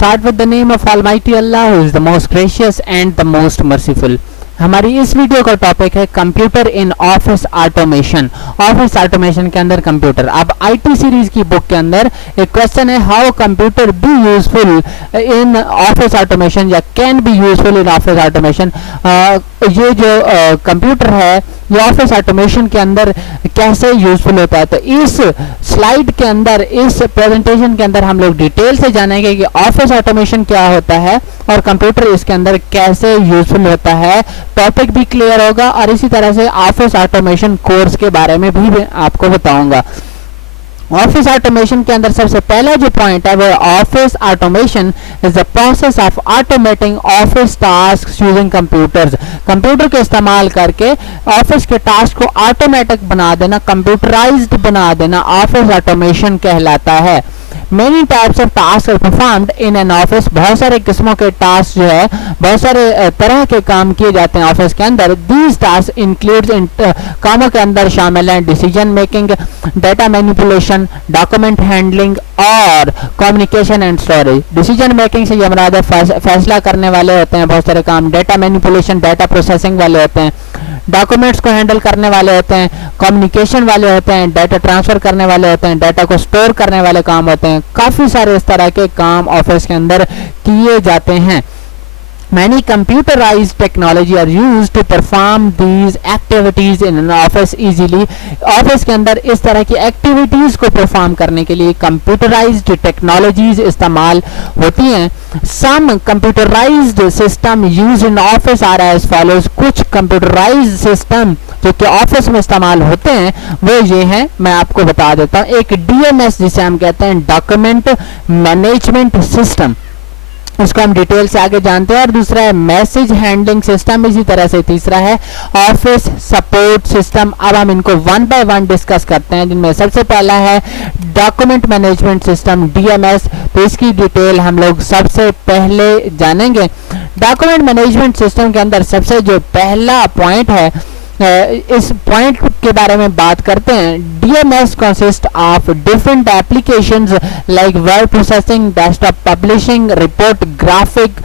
start with the name of Almighty Allah, who is the most gracious and the most merciful. हमारी इस video का topic है computer इन office automation. Office automation के अंदर computer. अब IT series की book के अंदर एक क्वेश्चन है, how computer be useful in office automation या can be useful in office automation. ये जो कंप्यूटर है ये ऑफिस ऑटोमेशन के अंदर कैसे यूजफुल होता है। तो इस स्लाइड के अंदर, इस प्रेजेंटेशन के अंदर हम लोग डिटेल से जानेंगे कि ऑफिस ऑटोमेशन क्या होता है और कंप्यूटर इसके अंदर कैसे यूजफुल होता है। टॉपिक भी क्लियर होगा और इसी तरह से ऑफिस ऑटोमेशन कोर्स के बारे में भी आपको बताऊंगा। ऑफिस ऑटोमेशन के अंदर सबसे पहला जो पॉइंट है वो office automation is the process of automating office task using computers. Computer के इस्तेमाल करके ऑफिस के टास्क को ऑटोमेटिक बना देना, कंप्यूटराइज्ड बना देना ऑफिस ऑटोमेशन कहलाता है। Many types of tasks are performed in an office। बहुत सारे किस्मों के टास्क जो है, बहुत सारे तरह के काम किए जाते हैं ऑफिस के अंदर। These tasks includes कामों के अंदर शामिल हैं decision making, data manipulation, document handling और communication and storage. Decision making से ये मुराद है फैसला करने वाले होते हैं बहुत सारे काम। डाटा मैनिपुलेशन डाटा प्रोसेसिंग वाले होते हैं। डॉक्यूमेंट्स को हैंडल करने वाले होते हैं। कम्युनिकेशन वाले होते हैं, डाटा ट्रांसफर करने वाले होते हैं, डाटा को स्टोर करने वाले काम होते हैं। काफी सारे इस तरह के काम ऑफिस के अंदर किए जाते हैं। Many computerized technology are used to perform these activities in an office easily। Office के अंदर इस तरह की एक्टिविटीज को परफॉर्म करने के लिए कंप्यूटराइज्ड टेक्नोलॉजीज इस्तेमाल होती हैं। Some computerized system used in office are as follows। कुछ कंप्यूटराइज्ड सिस्टम जो कि ऑफिस में इस्तेमाल होते हैं वो ये हैं, मैं आपको बता देता हूँ। एक डीएमएस जिसे हम कहते हैं डॉक्यूमेंट मैनेजमेंट सिस्टम, उसको हम डिटेल से आगे जानते हैं। और दूसरा है मैसेज हैंडलिंग सिस्टम, इसी तरह से तीसरा है ऑफिस सपोर्ट सिस्टम। अब हम इनको वन बाय वन डिस्कस करते हैं, जिनमें सबसे पहला है डॉक्यूमेंट मैनेजमेंट सिस्टम डीएमएस। तो इसकी डिटेल हम लोग सबसे पहले जानेंगे। डॉक्यूमेंट मैनेजमेंट सिस्टम के अंदर सबसे जो पहला पॉइंट है, इस पॉइंट के बारे में बात करते हैं। DMS consists of different applications like word processing, desktop publishing, report graphic,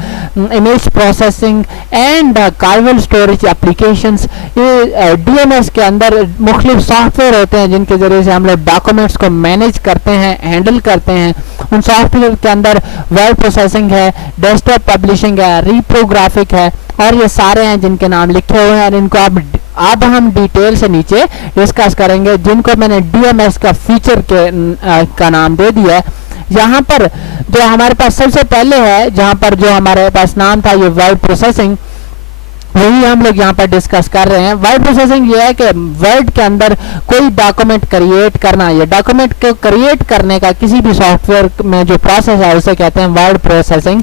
image processing and archival storage applications। ये DMS के अंदर मुख्तलिफ सॉफ्टवेयर होते हैं जिनके जरिए से हम लोग डॉक्यूमेंट्स को मैनेज करते हैं, हैंडल करते हैं। उन सॉफ्टवेयर के अंदर वर्ड प्रोसेसिंग है, डेस्कटॉप पब्लिशिंग है, रिप्रोग्राफिक है और ये सारे हैं जिनके नाम लिखे हुए हैं और इनको अब हम डिटेल से नीचे डिस्कस करेंगे, जिनको मैंने डीएमएस का फीचर का नाम दे दिया है। यहाँ पर जो हमारे पास सबसे पहले है, जहाँ पर जो हमारे पास नाम था ये वर्ड प्रोसेसिंग, वही हम लोग यहाँ पर डिस्कस कर रहे हैं। वर्ड प्रोसेसिंग ये है कि वर्ड के अंदर कोई डॉक्यूमेंट क्रिएट करना। ये डॉक्यूमेंट को क्रिएट करने का किसी भी सॉफ्टवेयर में जो प्रोसेस है उसे कहते हैं वर्ड प्रोसेसिंग।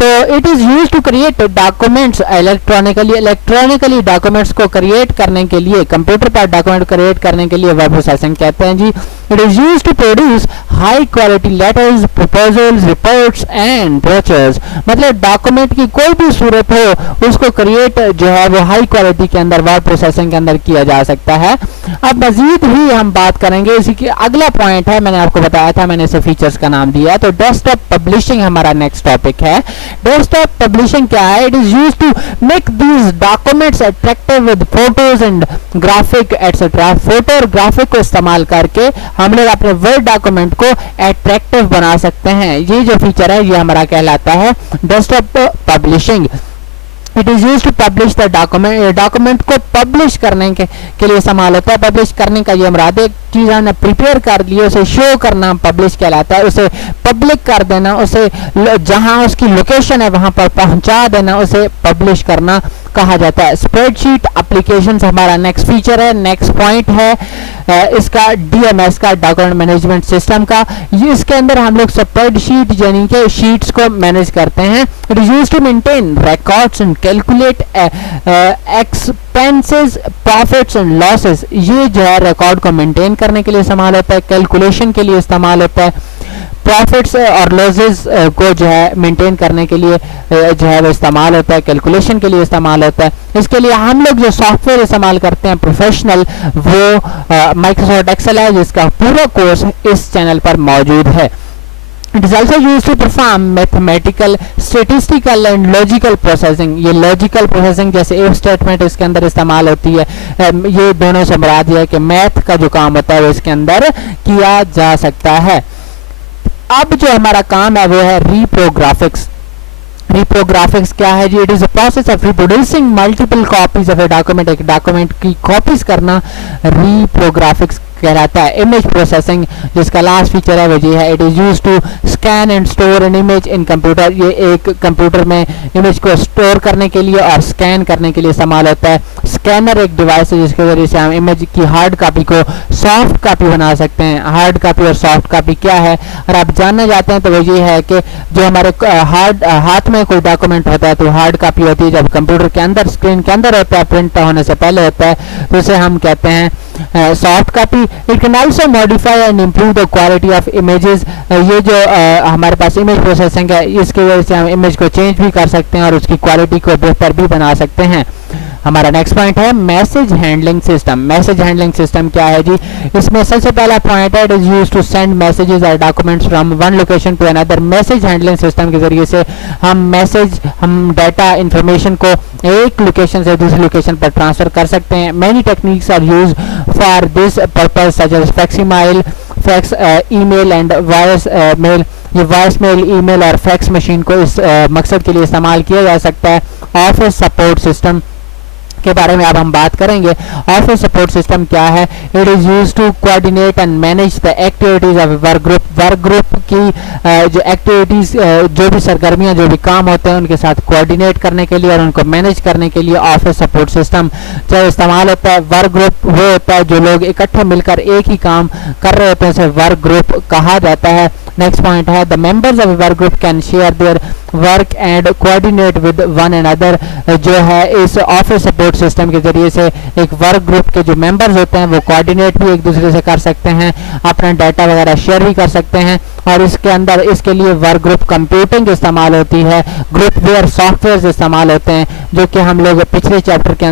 तो it is used to create documents electronically documents को क्रिएट करने के लिए, कंप्यूटर पर डॉक्यूमेंट क्रिएट करने के लिए वर्ड प्रोसेसिंग कहते हैं जी। It is used to produce high quality letters, proposals, reports and brochures. मतलब डॉक्यूमेंट की कोई भी सूरत हो उसको क्रिएट जो है वो हाई क्वालिटी के अंदर वर्ड प्रोसेसिंग के अंदर किया जा सकता है। अब मजीद भी हम बात करेंगे। इसी की अगला पॉइंट है, मैंने आपको बताया था, मैंने इसे फीचर्स का नाम दिया। तो डेस्कटॉप पब्लिशिंग हमारा नेक्स्ट टॉपिक है। डेस्कटॉप पब्लिशिंग क्या है? It is used to make these documents attractive with photos and graphic etcetera. Photo और ग्राफिक को इस्तेमाल करके हम लोग अपने वर्ड डॉक्यूमेंट को अट्रैक्टिव बना सकते हैं। ये जो फीचर है ये हमारा कहलाता है desktop publishing. It is used to publish the document. Document को पब्लिश करने के लिए इस्तेमाल होता है। पब्लिश करने का ये मुराद है, एक चीज हमने प्रिपेयर कर ली उसे शो करना पब्लिश कहलाता है। उसे पब्लिक कर देना, उसे जहां उसकी लोकेशन है वहां पर पहुंचा देना, उसे पब्लिश करना कहा जाता है। स्प्रेडशीट एप्लीकेशंस हमारा नेक्स्ट फीचर है, नेक्स्ट पॉइंट है इसका डीएमएस का, डॉक्यूमेंट मैनेजमेंट सिस्टम का। ये इसके अंदर हम लोग स्प्रेडशीट यानी कि शीट्स को मैनेज करते हैं। It is used to maintain records and calculate expenses, profits and losses. ये जो है रिकॉर्ड को मेंटेन करने के लिए इस्तेमाल होता है, कैलकुलेशन के लिए इस्तेमाल होता है, प्रॉफिट्स और लॉसेस को जो है मेंटेन करने के लिए जो है वो इस्तेमाल होता है, कैलकुलेशन के लिए इस्तेमाल होता है। इसके लिए हम लोग जो सॉफ्टवेयर इस्तेमाल करते हैं प्रोफेशनल, वो माइक्रोसॉफ्ट एक्सेल है, जिसका पूरा कोर्स इस चैनल पर मौजूद है। It is also use to perform mathematical, statistical and logical processing. ये लॉजिकल प्रोसेसिंग जैसे इफ स्टेटमेंट इसके अंदर इस्तेमाल होती है। ये दोनों से मुराद है कि मैथ का जो काम होता है वो इसके अंदर किया जा सकता है। अब जो हमारा काम है वो है रिप्रोग्राफिक्स। रिप्रोग्राफिक्स क्या है जी? It is a process of reproducing multiple copies of a document. एक डॉक्यूमेंट की कॉपीज करना रिप्रोग्राफिक्स कहलाता है। इमेज प्रोसेसिंग जिसका लास्ट फीचर है वो ये है, it is use to scan and store an image in computer. ये एक कंप्यूटर में इमेज को स्टोर करने के लिए और स्कैन करने के लिए इस्तेमाल होता है। स्कैनर एक डिवाइस है जिसके जरिए से हम इमेज की हार्ड कॉपी को सॉफ्ट कॉपी बना सकते हैं। हार्ड कॉपी और सॉफ्ट कॉपी क्या है और आप जानना चाहते हैं तो वो ये है कि जो हमारे हाथ में कोई डॉक्यूमेंट होता है तो हार्ड कॉपी होती है, जब कंप्यूटर के अंदर स्क्रीन के अंदर होता है, प्रिंट होने से पहले होता है, तो उसे हम कहते हैं soft copy. It can also modify and improve the quality of images. ये जो हमारे पास इमेज प्रोसेसिंग है इसकी वजह से हम इमेज को चेंज भी कर सकते हैं और उसकी क्वालिटी को बेहतर भी बना सकते हैं। हमारा नेक्स्ट पॉइंट है message handling system. Message handling system क्या है जी? इसमें सबसे पहला पॉइंट है, it is used to send messages और documents from one location to another. Message handling system के जरिए से हम डाटा इंफॉर्मेशन को एक लोकेशन से दूसरी लोकेशन पर ट्रांसफर कर सकते हैं। Many techniques are use for this purpose such as facsimile, fax, email and voice mail. ये वॉइस मेल, ईमेल और फैक्स मशीन को इस मकसद के लिए इस्तेमाल किया जा सकता है। ऑफिस सपोर्ट सिस्टम के बारे में अब हम बात करेंगे। ऑफिस सपोर्ट सिस्टम क्या है? It is use to coordinate and manage the activities of work group. Work group की जो एक्टिविटीज, जो भी सरगर्मियां, जो भी काम होते हैं उनके साथ कोऑर्डिनेट करने के लिए और उनको मैनेज करने के लिए ऑफिस सपोर्ट सिस्टम जो इस्तेमाल होता है। वर्क ग्रुप वो होता है जो लोग इकट्ठे मिलकर एक ही काम कर रहे होते हैं, उसे वर्क ग्रुप कहा जाता है। नेक्स्ट पॉइंट है, the members of work group can share their work and coordinate with one another. जो है इस ऑफिस सपोर्ट सिस्टम के जरिए से एक वर्क ग्रुप के जो मेंबर्स होते हैं वो कोऑर्डिनेट भी एक दूसरे से कर सकते हैं, अपना डाटा वगैरह शेयर भी कर सकते हैं। और इसके अंदर इसके लिए वर्क ग्रुप कंप्यूटिंग इस्तेमाल होती है, ग्रुप वेयर सॉफ्टवेयर इस्तेमाल होते हैं, जो कि हम लोग पिछले चैप्टर के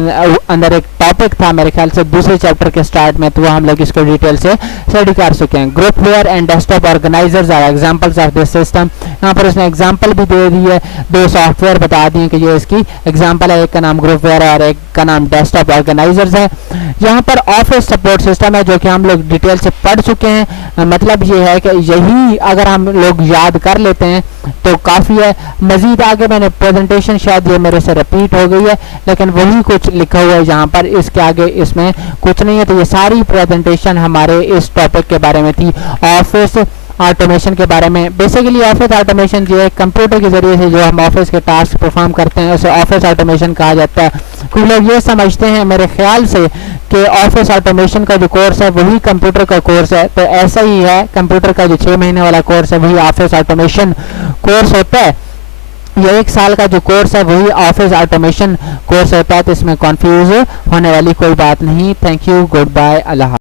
अंदर एक टॉपिक था मेरे ख्याल से दूसरे चैप्टर के स्टार्ट में, तो वो हम लोग इसको डिटेल से स्टडी कर चुके हैं। Groupware and desktop organizers are examples of this system. यहाँ पर इसने एग्जांपल भी दे दी है, दो सॉफ्टवेयर बता दिए कि ये इसकी एग्जांपल है। एक का नाम ग्रुप वेयर और एक का नाम डेस्कटॉप ऑर्गेनाइजर्स है। यहाँ पर ऑफिस सपोर्ट सिस्टम है जो कि हम लोग डिटेल से पढ़ चुके हैं। मतलब ये है कि यही अगर हम लोग याद कर लेते हैं तो काफ़ी है। मजीद आगे मैंने प्रेजेंटेशन शायद ये मेरे से रिपीट हो गई है, लेकिन वही कुछ लिखा हुआ है जहाँ पर, इसके आगे इसमें कुछ नहीं है। तो ये सारी प्रेजेंटेशन हमारे इस टॉपिक के बारे में थी, ऑफिस ऑटोमेशन के बारे में। बेसिकली ऑफिस ऑटोमेशन जो है कंप्यूटर के जरिए से जो हम ऑफिस के टास्क परफॉर्म करते हैं उसे ऑफिस ऑटोमेशन कहा जाता है। कुछ लोग ये समझते हैं मेरे ख्याल से कि ऑफिस ऑटोमेशन का जो कोर्स है वही कंप्यूटर का कोर्स है, तो ऐसा ही है। कंप्यूटर का जो 6 महीने वाला कोर्स है वही ऑफिस ऑटोमेशन कोर्स होता है। ये 1 साल का जो कोर्स है वही ऑफिस ऑटोमेशन कोर्स होता है। तो इसमें कंफ्यूज होने वाली कोई बात नहीं। Thank you, goodbye, Allah.